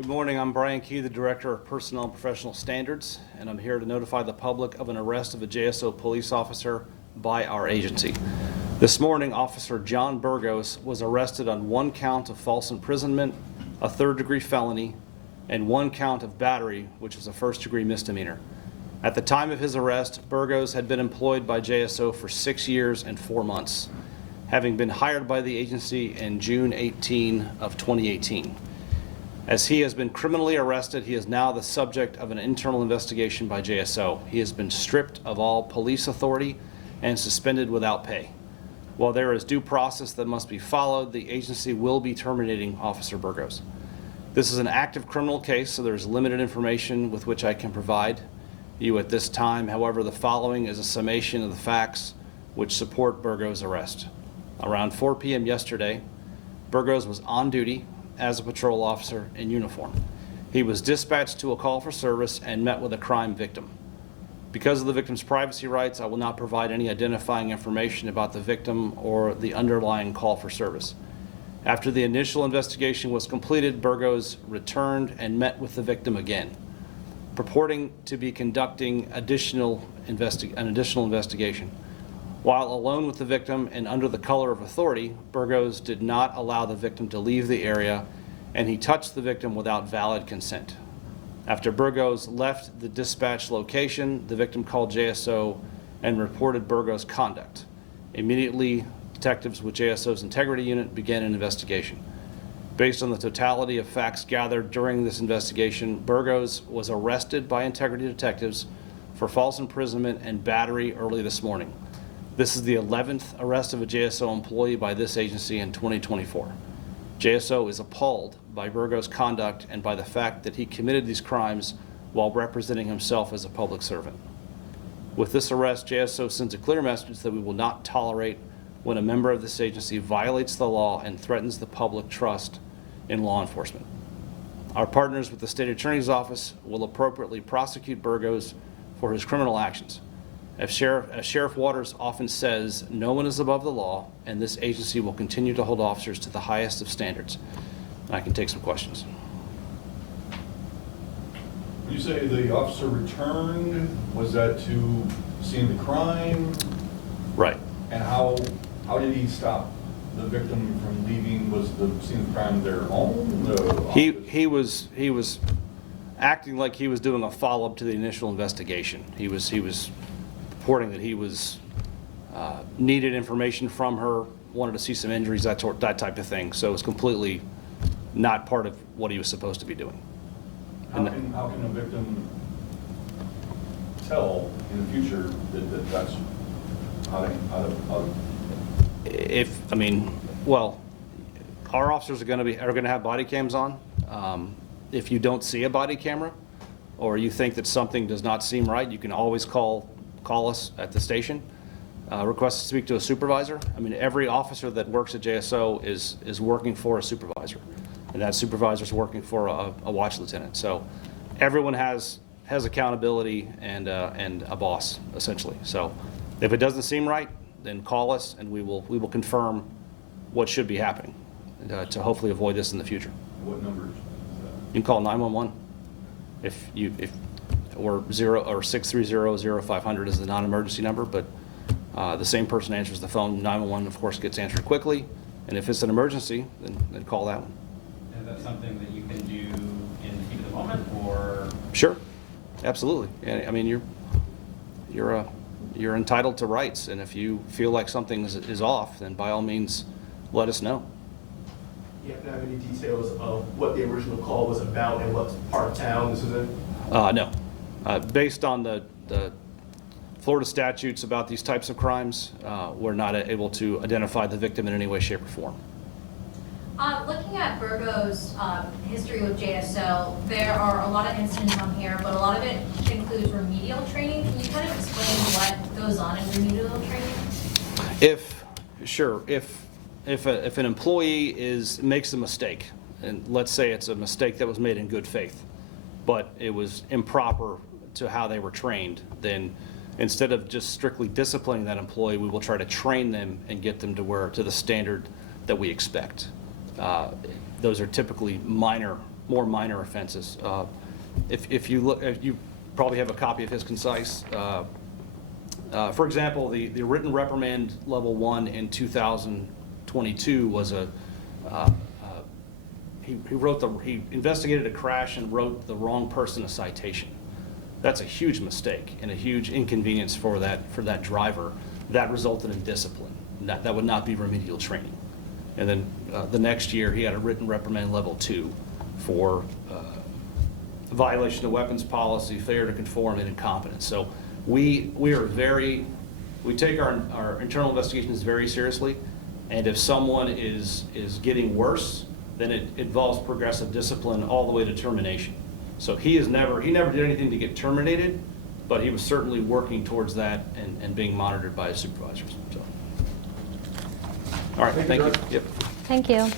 Good morning, I'm Brian Key, the Director of Personnel and Professional Standards, and I'm here to notify the public of an arrest of a JSO police officer by our agency. This morning, Officer John Burgos was arrested on 1 count of false imprisonment, a third-degree felony, and 1 count of battery, which is a first-degree misdemeanor. At the time of his arrest, Burgos had been employed by JSO for 6 years and 4 months, having been hired by the agency in June 18 of 2018. As he has been criminally arrested, he is now the subject of an internal investigation by JSO. He has been stripped of all police authority and suspended without pay. While there is due process that must be followed, the agency will be terminating Officer Burgos. This is an active criminal case, so there is limited information with which I can provide you at this time. However, the following is a summation of the facts which support Burgos' arrest. Around 4 p.m. yesterday, Burgos was on duty as a patrol officer in uniform. He was dispatched to a call for service and met with a crime victim. Because of the victim's privacy rights, I will not provide any identifying information about the victim or the underlying call for service. After the initial investigation was completed, Burgos returned and met with the victim again, purporting to be conducting an additional investigation. While alone with the victim and under the color of authority, Burgos did not allow the victim to leave the area, and he touched the victim without valid consent. After Burgos left the dispatch location, the victim called JSO and reported Burgos' conduct. Immediately, detectives with JSO's Integrity Unit began an investigation. Based on the totality of facts gathered during this investigation, Burgos was arrested by Integrity detectives for false imprisonment and battery early this morning. This is the 11th arrest of a JSO employee by this agency in 2024. JSO is appalled by Burgos' conduct and by the fact that he committed these crimes while representing himself as a public servant. With this arrest, JSO sends a clear message that we will not tolerate when a member of this agency violates the law and threatens the public trust in law enforcement. Our partners with the State Attorney's Office will appropriately prosecute Burgos for his criminal actions. As Sheriff Waters often says, no one is above the law, and this agency will continue to hold officers to the highest of standards. I can take some questions. When you say the officer returned, was that to scene the crime? Right. And how did he stop the victim from leaving? Was the scene of the crime their home? He was acting like he was doing a follow-up to the initial investigation. He was reporting that he was needed information from her, wanted to see some injuries, that type of thing. So it was completely not part of what he was supposed to be doing. How can a victim tell in the future that that's how well, our officers are going to have body cams on. If you don't see a body camera, or you think that something does not seem right, you can always call us at the station. Request to speak to a supervisor. I mean, every officer that works at JSO is working for a supervisor, and that supervisor is working for a watch lieutenant. So everyone has accountability and a boss, essentially. So if it doesn't seem right, then call us, and we will confirm what should be happening to hopefully avoid this in the future. What number is that? You can call 911 or 630-0500 is the non-emergency number, but the same person answers the phone. 911, of course, gets answered quickly, and if it's an emergency, then call that one. Is that something that you can do in the heat of the moment, or? Sure, absolutely. I mean, you're entitled to rights, and if you feel like something is off, then by all means, let us know. You happen to have any details of what the original call was about and what part of town this was in? No. Based on the Florida statutes about these types of crimes, we're not able to identify the victim in any way, shape, or form. Looking at Burgos' history with JSO, there are a lot of incidents on here, but a lot of it includes remedial training. Can you kind of explain what goes on in remedial training? If an employee makes a mistake, and let's say it's a mistake that was made in good faith, but it was improper to how they were trained, then instead of just strictly disciplining that employee, we will try to train them and get them to the standard that we expect. Those are typically minor more minor offenses. If you look, if you probably have a copy of his concise. For example, the written reprimand level 1 in 2022 was he investigated a crash and wrote the wrong person a citation. That's a huge mistake and a huge inconvenience for that driver. That resulted in discipline. That would not be remedial training. And then the next year, he had a written reprimand level 2 for violation of weapons policy, failure to conform, and incompetence. So we take our internal investigations very seriously, and if someone is getting worse, then it involves progressive discipline all the way to termination. So he never did anything to get terminated, but he was certainly working towards that and being monitored by his supervisors. So, all right, thank you. Yep. Thank you.